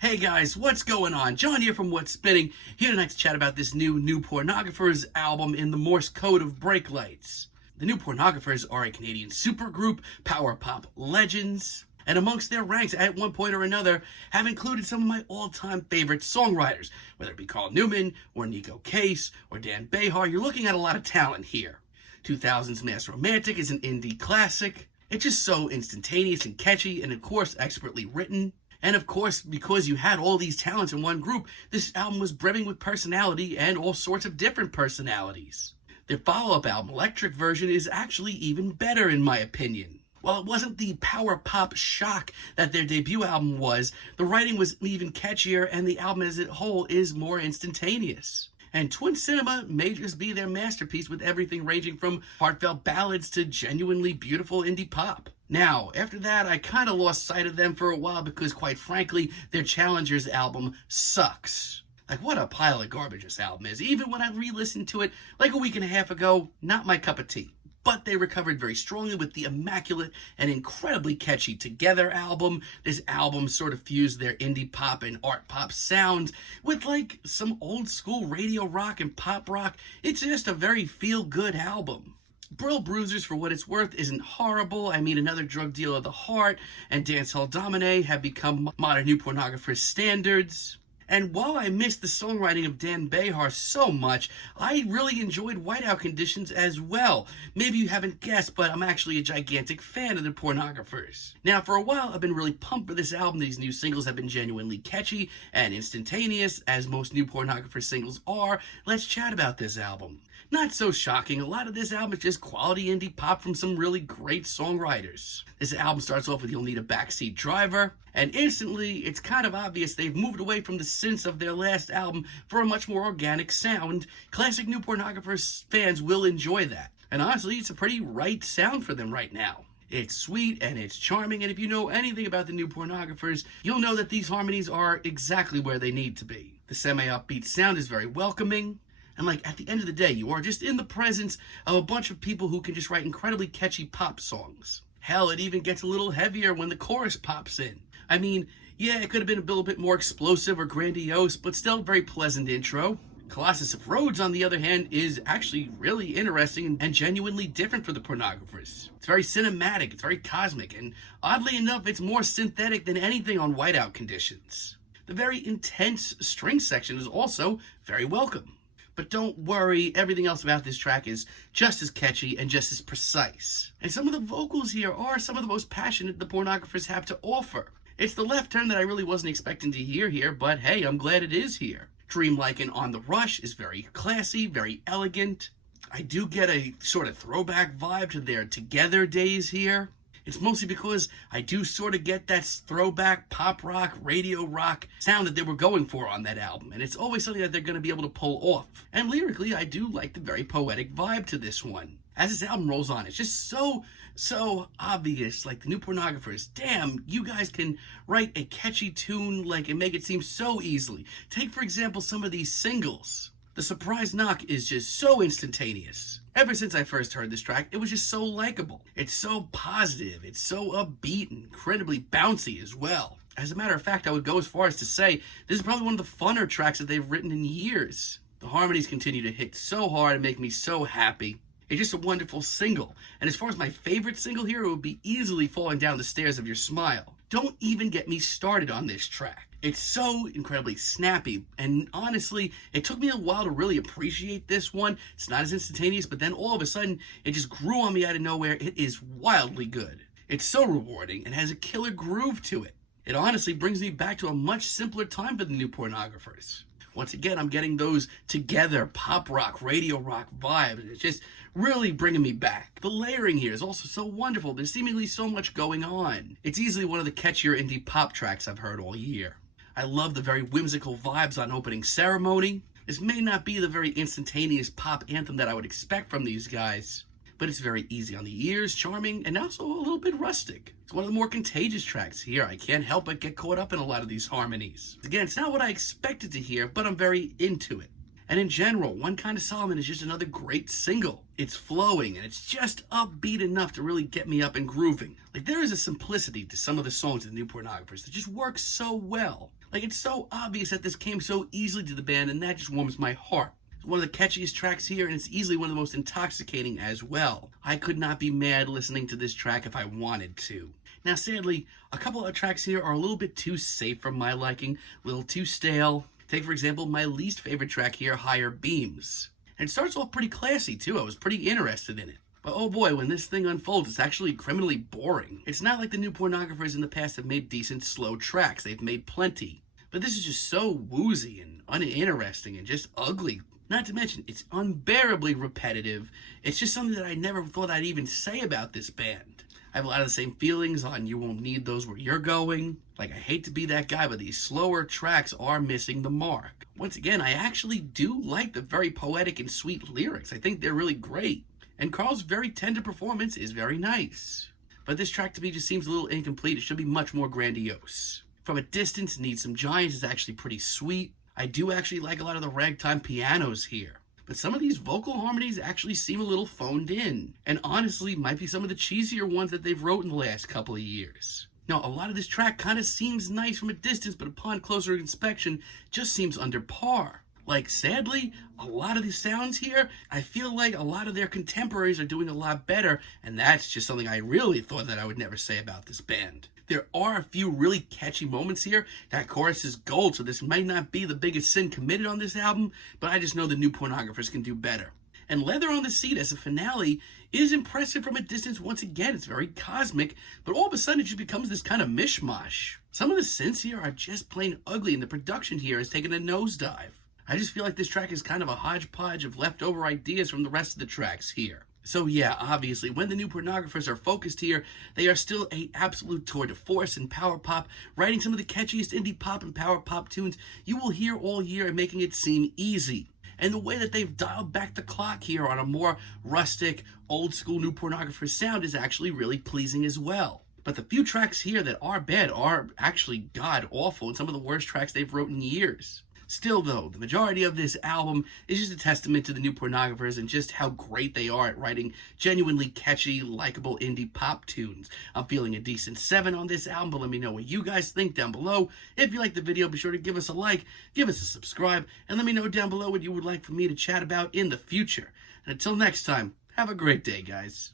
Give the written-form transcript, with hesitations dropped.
Hey guys, what's going on? John here from What's Spinning, here tonight to chat about this new Pornographers album in the Morse code of brake lights. The new Pornographers are a Canadian supergroup, power pop legends, and amongst their ranks at one point or another have included some of my all-time favorite songwriters, whether it be Carl Newman or Nico Case or Dan Behar. You're looking at a lot of talent here. 2000's Mass Romantic is an indie classic. It's just so instantaneous and catchy and of course expertly written. And of course, because you had all these talents in one group, this album was brimming with personality and all sorts of different personalities. Their follow-up album, Electric Version, is actually even better in my opinion. While it wasn't the power pop shock that their debut album was, the writing was even catchier and the album as a whole is more instantaneous. And Twin Cinema may just be their masterpiece with everything ranging from heartfelt ballads to genuinely beautiful indie pop. Now, after that, I kind of lost sight of them for a while because, quite frankly, their Challengers album sucks. Like, what a pile of garbage this album is. Even when I re-listened to it like a week and a half ago, not my cup of tea. But they recovered very strongly with the immaculate and incredibly catchy Together album. This album sort of fused their indie pop and art pop sounds with like some old school radio rock and pop rock. It's just a very feel-good album. Brill Bruisers, for what it's worth, isn't horrible. I mean, Another Drug Deal of the Heart and Dancehall Domine have become modern new Pornographers standards. And while I missed the songwriting of Dan Behar so much, I really enjoyed Whiteout Conditions as well. Maybe you haven't guessed, but I'm actually a gigantic fan of the Pornographers. Now, for a while, I've been really pumped for this album. These new singles have been genuinely catchy and instantaneous, as most new Pornographers singles are. Let's chat about this album. Not so shocking, a lot of this album is just quality indie pop from some really great songwriters. This album starts off with You'll Need a Backseat Driver, and instantly it's kind of obvious they've moved away from the synths of their last album for a much more organic sound. Classic new Pornographers fans will enjoy that. And honestly, it's a pretty right sound for them right now. It's sweet and it's charming, and if you know anything about the new Pornographers, you'll know that these harmonies are exactly where they need to be. The semi-upbeat sound is very welcoming. And like, at the end of the day, you are just in the presence of a bunch of people who can just write incredibly catchy pop songs. Hell, it even gets a little heavier when the chorus pops in. I mean, yeah, it could have been a little bit more explosive or grandiose, but still very pleasant intro. Colossus of Rhodes, on the other hand, is actually really interesting and genuinely different for the Pornographers. It's very cinematic, it's very cosmic, and oddly enough, it's more synthetic than anything on Whiteout Conditions. The very intense string section is also very welcome. But don't worry, everything else about this track is just as catchy and just as precise. And some of the vocals here are some of the most passionate the Pornographers have to offer. It's the left turn that I really wasn't expecting to hear here, but hey, I'm glad it is here. Dreamlike and On the Rush is very classy, very elegant. I do get a sort of throwback vibe to their Together days here. It's mostly because I do sort of get that throwback pop rock, radio rock sound that they were going for on that album. And it's always something that they're going to be able to pull off. And lyrically, I do like the very poetic vibe to this one. As this album rolls on, it's just so obvious. Like, the new Pornographers, damn, you guys can write a catchy tune like and make it seem so easily. Take, for example, some of these singles. The Surprise Knock is just so instantaneous. Ever since I first heard this track, it was just so likable. It's so positive, it's so upbeat and incredibly bouncy as well. As a matter of fact, I would go as far as to say this is probably one of the funner tracks that they've written in years. The harmonies continue to hit so hard and make me so happy. It's just a wonderful single. And as far as my favorite single here, it would be easily Falling Down the Stairs of Your Smile. Don't even get me started on this track. It's so incredibly snappy, and honestly, it took me a while to really appreciate this one. It's not as instantaneous, but then all of a sudden, it just grew on me out of nowhere. It is wildly good. It's so rewarding and has a killer groove to it. It honestly brings me back to a much simpler time for the new Pornographers. Once again, I'm getting those Together pop rock, radio rock vibes, and it's just really bringing me back. The layering here is also so wonderful. There's seemingly so much going on. It's easily one of the catchier indie pop tracks I've heard all year. I love the very whimsical vibes on Opening Ceremony. This may not be the very instantaneous pop anthem that I would expect from these guys, but it's very easy on the ears, charming, and also a little bit rustic. It's one of the more contagious tracks here. I can't help but get caught up in a lot of these harmonies. Again, it's not what I expected to hear, but I'm very into it. And in general, One Kind of Solomon is just another great single. It's flowing, and it's just upbeat enough to really get me up and grooving. Like, there is a simplicity to some of the songs of the new Pornographers that just works so well. Like, it's so obvious that this came so easily to the band, and that just warms my heart. It's one of the catchiest tracks here, and it's easily one of the most intoxicating as well. I could not be mad listening to this track if I wanted to. Now, sadly, a couple of tracks here are a little bit too safe for my liking, a little too stale. Take, for example, my least favorite track here, Higher Beams. And it starts off pretty classy, too. I was pretty interested in it. But oh boy, when this thing unfolds, it's actually criminally boring. It's not like the new Pornographers in the past have made decent, slow tracks. They've made plenty. But this is just so woozy and uninteresting and just ugly. Not to mention, it's unbearably repetitive. It's just something that I never thought I'd even say about this band. I have a lot of the same feelings on You Won't Need Those Where You're Going. Like, I hate to be that guy, but these slower tracks are missing the mark. Once again, I actually do like the very poetic and sweet lyrics. I think they're really great. And Carl's very tender performance is very nice. But this track to me just seems a little incomplete. It should be much more grandiose. From a distance, Need Some Giants is actually pretty sweet. I do actually like a lot of the ragtime pianos here. But some of these vocal harmonies actually seem a little phoned in. And honestly, might be some of the cheesier ones that they've wrote in the last couple of years. Now, a lot of this track kind of seems nice from a distance, but upon closer inspection, just seems under par. Like, sadly, a lot of the sounds here, I feel like a lot of their contemporaries are doing a lot better, and that's just something I really thought that I would never say about this band. There are a few really catchy moments here. That chorus is gold, so this might not be the biggest sin committed on this album, but I just know the new Pornographers can do better. And Leather on the Seat as a finale is impressive from a distance. Once again, it's very cosmic, but all of a sudden it just becomes this kind of mishmash. Some of the synths here are just plain ugly, and the production here has taken a nosedive. I just feel like this track is kind of a hodgepodge of leftover ideas from the rest of the tracks here. So yeah, obviously, when the new Pornographers are focused here, they are still an absolute tour de force in power pop, writing some of the catchiest indie pop and power pop tunes you will hear all year and making it seem easy. And the way that they've dialed back the clock here on a more rustic, old-school new Pornographers sound is actually really pleasing as well. But the few tracks here that are bad are actually god-awful and some of the worst tracks they've wrote in years. Still, though, the majority of this album is just a testament to the new Pornographers and just how great they are at writing genuinely catchy, likable indie pop tunes. I'm feeling a decent 7 on this album, but let me know what you guys think down below. If you like the video, be sure to give us a like, give us a subscribe, and let me know down below what you would like for me to chat about in the future. And until next time, have a great day, guys.